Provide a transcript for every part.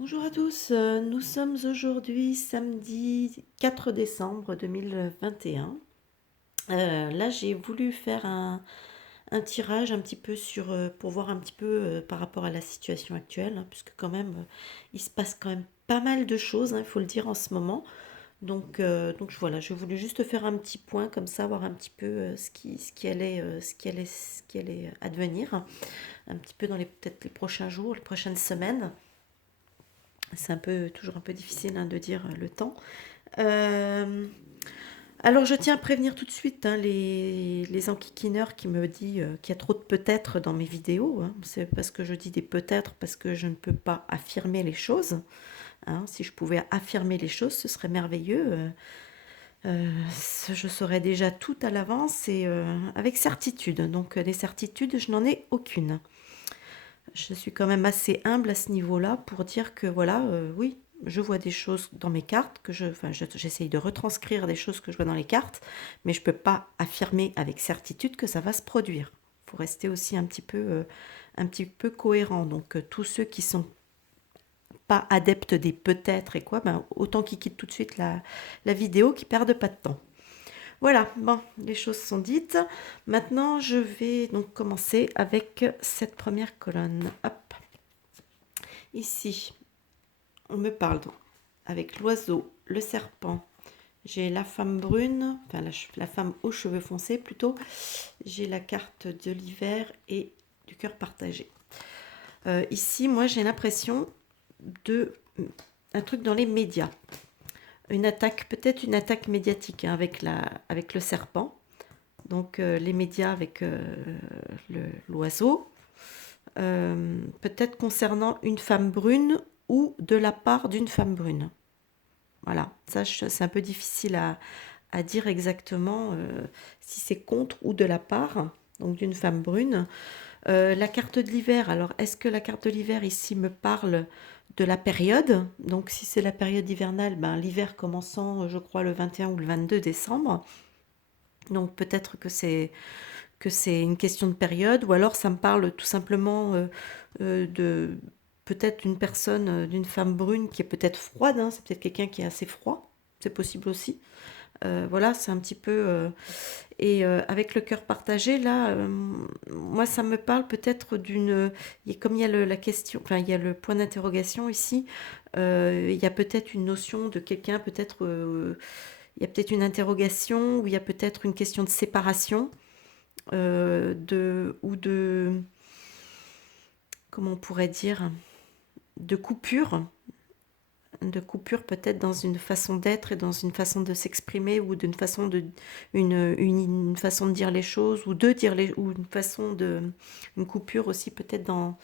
Bonjour à tous, nous sommes aujourd'hui samedi 4 décembre 2021. Là, j'ai voulu faire un tirage un petit peu sur, pour voir un petit peu par rapport à la situation actuelle, hein, puisque quand même, il se passe quand même pas mal de choses, hein, il faut le dire en ce moment. Donc voilà, je voulais juste faire un petit point comme ça, voir un petit peu ce qui allait advenir, hein, un petit peu dans peut-être les prochains jours, les prochaines semaines. C'est toujours un peu difficile, hein, de dire le temps. Euh, alors je tiens à prévenir tout de suite, hein, les enquiquineurs qui me disent qu'il y a trop de peut-être dans mes vidéos, hein. C'est parce que je dis des peut-être, parce que je ne peux pas affirmer les choses, hein. Si je pouvais affirmer les choses, ce serait merveilleux. Je saurais déjà tout à l'avance et avec certitude. Donc les certitudes, je n'en ai aucune. Je suis quand même assez humble à ce niveau-là pour dire que voilà, oui, je vois des choses dans mes cartes, j'essaye de retranscrire des choses que je vois dans les cartes, mais je ne peux pas affirmer avec certitude que ça va se produire. Il faut rester aussi un petit peu cohérent. Donc tous ceux qui sont pas adeptes des peut-être et quoi, ben, autant qu'ils quittent tout de suite la vidéo, qu'ils perdent pas de temps. Voilà, bon, les choses sont dites. Maintenant, je vais donc commencer avec cette première colonne. Hop. Ici, on me parle avec l'oiseau, le serpent. J'ai la femme brune, enfin la femme aux cheveux foncés plutôt. J'ai la carte de l'hiver et du cœur partagé. Ici, moi, j'ai l'impression de un truc dans les médias. Une attaque, peut-être une attaque médiatique, hein, avec le serpent. Donc les médias avec l'oiseau. Peut-être concernant une femme brune ou de la part d'une femme brune. Voilà, ça c'est un peu difficile à dire exactement si c'est contre ou de la part, donc d'une femme brune. La carte de l'hiver, alors est-ce que la carte de l'hiver ici me parle de la période? Donc si c'est la période hivernale, ben, l'hiver commençant je crois le 21 ou le 22 décembre. Donc peut-être que c'est une question de période, ou alors ça me parle tout simplement de peut-être d'une personne, d'une femme brune qui est peut-être froide, hein, c'est peut-être quelqu'un qui est assez froid, c'est possible aussi. Voilà, c'est un petit peu... et avec le cœur partagé, là, moi, ça me parle peut-être d'une... Comme il y a la question, enfin, il y a le point d'interrogation ici, il y a peut-être une notion de quelqu'un, peut-être... il y a peut-être une interrogation, ou il y a peut-être une question de séparation, ou de, comment on pourrait dire, de coupure peut-être dans une façon d'être et dans une façon de s'exprimer, ou d'une façon une façon de dire les choses, ou de dire les, ou une façon de, une coupure aussi peut-être dans,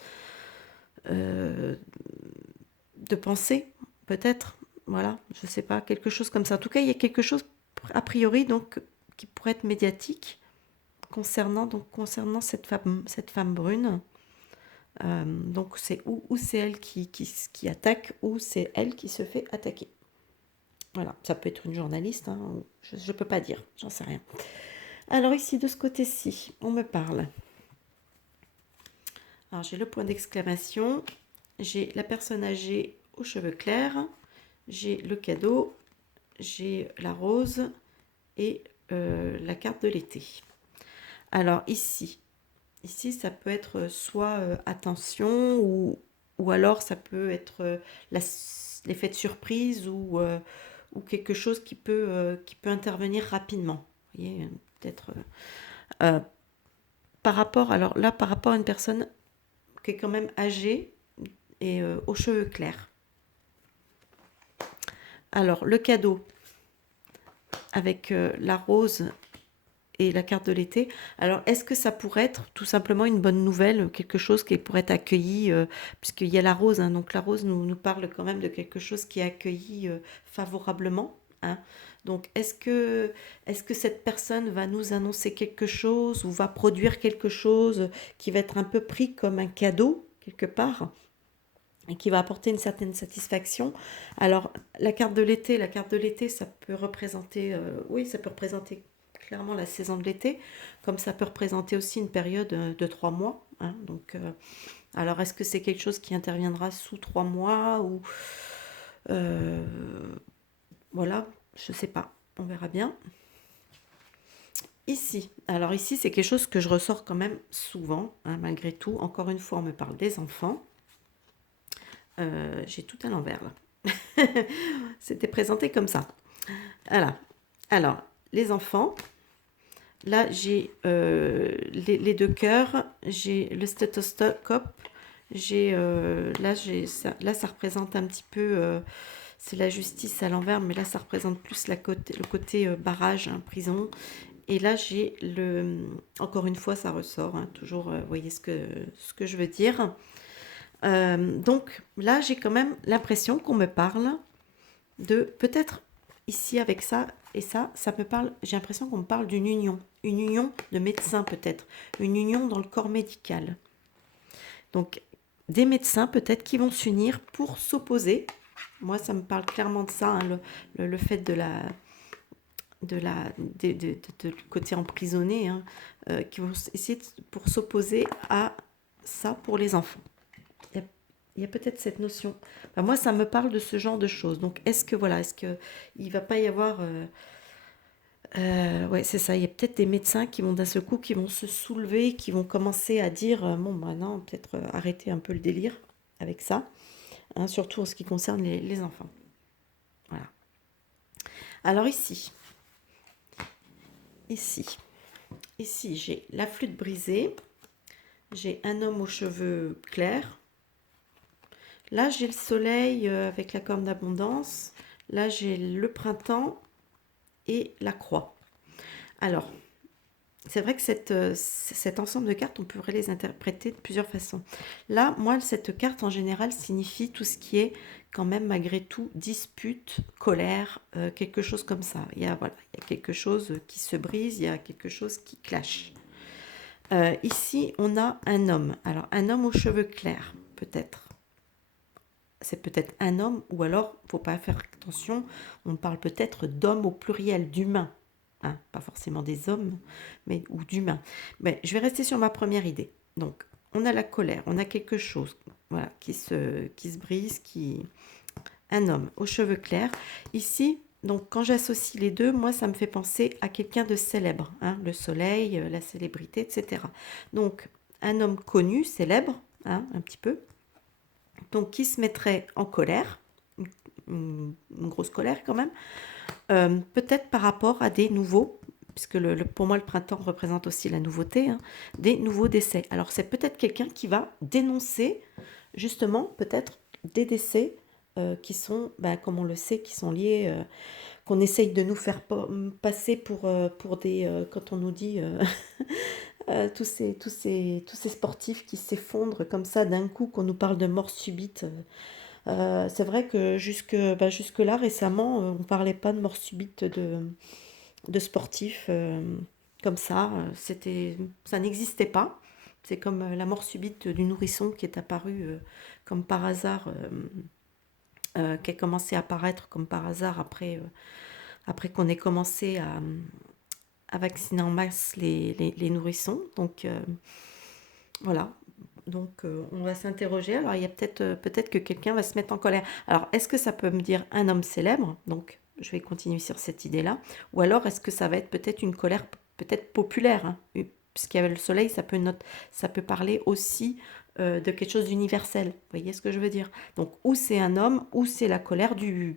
euh, de penser, peut-être, voilà, je sais pas, quelque chose comme ça. En tout cas, il y a quelque chose a priori donc qui pourrait être médiatique concernant cette femme brune. Donc c'est ou c'est elle qui attaque, ou c'est elle qui se fait attaquer. Voilà, ça peut être une journaliste, hein, je ne peux pas dire, j'en sais rien. Alors ici, de ce côté-ci, on me parle. Alors j'ai le point d'exclamation, j'ai la personne âgée aux cheveux clairs, j'ai le cadeau, j'ai la rose et la carte de l'été. Alors ici, ça peut être soit attention, ou alors ça peut être l'effet de surprise, ou quelque chose qui peut intervenir rapidement. Vous voyez, peut-être euh, par rapport à une personne qui est quand même âgée et aux cheveux clairs. Alors, le cadeau avec la rose et la carte de l'été. Alors, est-ce que ça pourrait être tout simplement une bonne nouvelle, quelque chose qui pourrait être accueilli, puisqu'il y a la rose, hein, donc la rose nous parle quand même de quelque chose qui est accueilli favorablement, hein. Donc, est-ce que cette personne va nous annoncer quelque chose, ou va produire quelque chose qui va être un peu pris comme un cadeau, quelque part, et qui va apporter une certaine satisfaction? Alors, la carte de l'été, ça peut représenter, oui, ça peut représenter clairement la saison de l'été, comme ça peut représenter aussi une période de 3 mois, hein. Donc, Alors, est-ce que c'est quelque chose qui interviendra sous 3 mois ou... euh, voilà, je sais pas. On verra bien. Ici, alors ici, c'est quelque chose que je ressors quand même souvent, hein, malgré tout. Encore une fois, on me parle des enfants. J'ai tout à l'envers, là. C'était présenté comme ça. Voilà. Alors, les enfants, là, j'ai les deux cœurs, j'ai le stéthoscope, là, ça représente un petit peu, c'est la justice à l'envers, mais là, ça représente plus le côté barrage, hein, prison. Et là, j'ai encore une fois, ça ressort, hein, toujours, vous voyez ce que je veux dire. Donc là, j'ai quand même l'impression qu'on me parle de, peut-être ici avec ça et ça me parle, j'ai l'impression qu'on me parle d'une union. Une union de médecins peut-être, une union dans le corps médical. Donc des médecins peut-être qui vont s'unir pour s'opposer. Moi, ça me parle clairement de ça, hein, le fait de côté emprisonné, hein, qui vont essayer pour s'opposer à ça pour les enfants. Il y a peut-être cette notion. Enfin, moi, ça me parle de ce genre de choses. Donc, est-ce qu'il va pas y avoir... ouais, c'est ça. Il y a peut-être des médecins qui vont d'un seul coup, qui vont se soulever, qui vont commencer à dire, bon, bah non, peut-être arrêter un peu le délire avec ça, hein, surtout en ce qui concerne les enfants. Voilà. Alors ici, j'ai la flûte brisée, j'ai un homme aux cheveux clairs. Là, j'ai le soleil avec la corne d'abondance. Là, j'ai le printemps et la croix. Alors, c'est vrai que cet ensemble de cartes, on pourrait les interpréter de plusieurs façons. Là, moi, cette carte, en général, signifie tout ce qui est, quand même, malgré tout, dispute, colère, quelque chose comme ça. Il y a quelque chose qui se brise, il y a quelque chose qui clash. Ici, on a un homme. Alors, un homme aux cheveux clairs, peut-être. C'est peut-être un homme, ou alors, il ne faut pas faire attention, on parle peut-être d'homme au pluriel, d'humain. Hein, pas forcément des hommes, mais ou d'humains. Mais je vais rester sur ma première idée. Donc, on a la colère, on a quelque chose, voilà, qui se brise, un homme aux cheveux clairs. Ici, donc, quand j'associe les deux, moi, ça me fait penser à quelqu'un de célèbre, hein, le soleil, la célébrité, etc. Donc, un homme connu, célèbre, hein, un petit peu, donc qui se mettrait en colère, une grosse colère quand même, peut-être par rapport à des nouveaux, puisque pour moi le printemps représente aussi la nouveauté, hein, des nouveaux décès. Alors c'est peut-être quelqu'un qui va dénoncer justement peut-être des décès qui sont, comme on le sait, qui sont liés, qu'on essaye de nous faire passer pour des, quand on nous dit tous ces sportifs qui s'effondrent comme ça d'un coup, qu'on nous parle de mort subite. C'est vrai que jusque-là, récemment, on ne parlait pas de mort subite de sportifs comme ça. Ça n'existait pas. C'est comme la mort subite du nourrisson qui est apparu comme par hasard, qui a commencé à apparaître comme par hasard après qu'on ait commencé à vacciner en masse les nourrissons. Donc voilà. Donc on va s'interroger. Alors il y a peut-être que quelqu'un va se mettre en colère. Alors est-ce que ça peut me dire un homme célèbre? Donc je vais continuer sur cette idée-là. Ou alors est-ce que ça va être peut-être une colère peut-être populaire, hein, puisqu'il y avait le soleil, ça peut parler aussi de quelque chose d'universel. Vous voyez ce que je veux dire? Donc ou c'est un homme, ou c'est la colère du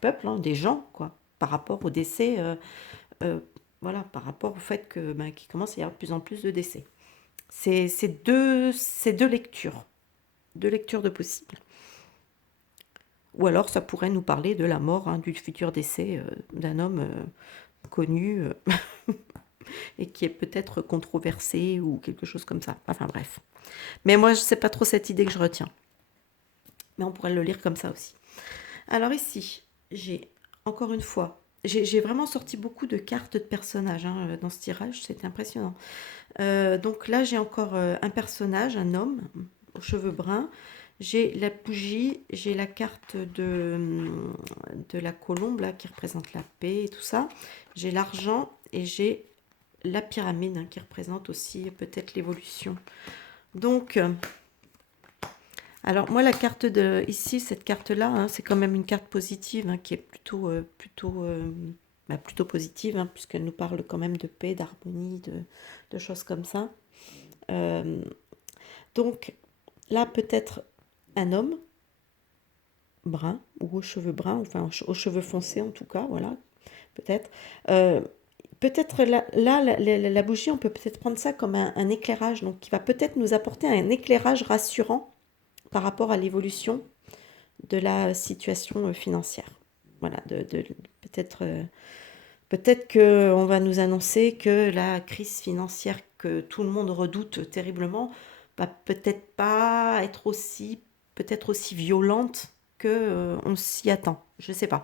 peuple, hein, des gens, quoi, par rapport au décès, voilà, par rapport au fait qu'il commence à y avoir de plus en plus de décès. C'est deux lectures. Deux lectures de possibles. Ou alors ça pourrait nous parler de la mort, hein, du futur décès d'un homme connu et qui est peut-être controversé ou quelque chose comme ça. Enfin bref. Mais moi, c'est pas trop cette idée que je retiens. Mais on pourrait le lire comme ça aussi. Alors ici, j'ai encore une fois, j'ai vraiment sorti beaucoup de cartes de personnages hein, dans ce tirage, c'était impressionnant. Donc là, j'ai encore un personnage, un homme aux cheveux bruns. J'ai la bougie, j'ai la carte de la colombe là, qui représente la paix et tout ça. J'ai l'argent et j'ai la pyramide hein, qui représente aussi peut-être l'évolution. Donc, Alors moi la carte de ici, cette carte-là, hein, c'est quand même une carte positive hein, qui est plutôt positive, hein, puisqu'elle nous parle quand même de paix, d'harmonie, de choses comme ça. Euh, donc là peut-être un homme brun ou aux cheveux bruns, enfin aux cheveux foncés en tout cas, voilà, peut-être. Euh, Peut-être la bougie, on peut peut-être prendre ça comme un éclairage, donc qui va peut-être nous apporter un éclairage rassurant par rapport à l'évolution de la situation financière. Voilà, peut-être peut-être qu'on va nous annoncer que la crise financière que tout le monde redoute terriblement va peut-être pas être aussi, peut-être aussi violente que on s'y attend. Je sais pas.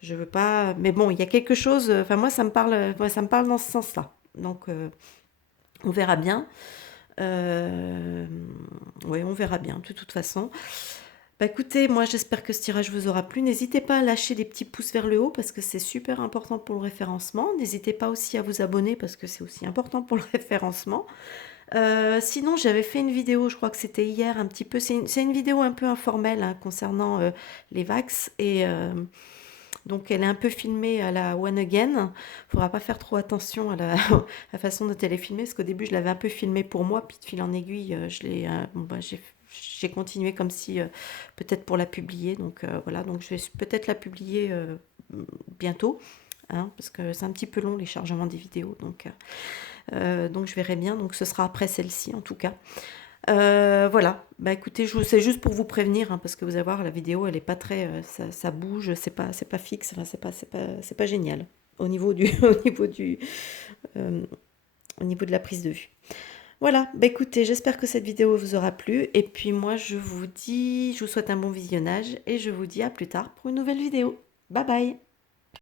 Je veux pas, mais bon, il y a quelque chose. Enfin, moi, ça me parle dans ce sens-là. Donc, on verra bien. Euh, oui, on verra bien, de toute façon. Bah écoutez, moi j'espère que ce tirage vous aura plu. N'hésitez pas à lâcher des petits pouces vers le haut parce que c'est super important pour le référencement. N'hésitez pas aussi à vous abonner parce que c'est aussi important pour le référencement. Sinon, j'avais fait une vidéo, je crois que c'était hier, un petit peu. C'est une vidéo un peu informelle hein, concernant les Vax et donc elle est un peu filmée à la One Again. Faudra pas faire trop attention à la façon dont elle est filmée, parce qu'au début je l'avais un peu filmée pour moi, puis de fil en aiguille, j'ai continué comme si peut-être pour la publier. Donc voilà, donc je vais peut-être la publier bientôt. Hein, parce que c'est un petit peu long les chargements des vidéos, donc je verrai bien. Donc ce sera après celle-ci en tout cas. Voilà, bah écoutez, c'est juste pour vous prévenir, hein, parce que vous allez voir, la vidéo, elle est pas très, ça bouge, c'est pas fixe, enfin, c'est pas génial au niveau au niveau euh, au niveau de la prise de vue. Voilà, bah écoutez, j'espère que cette vidéo vous aura plu, et puis moi, je vous souhaite un bon visionnage, et je vous dis à plus tard pour une nouvelle vidéo. Bye bye!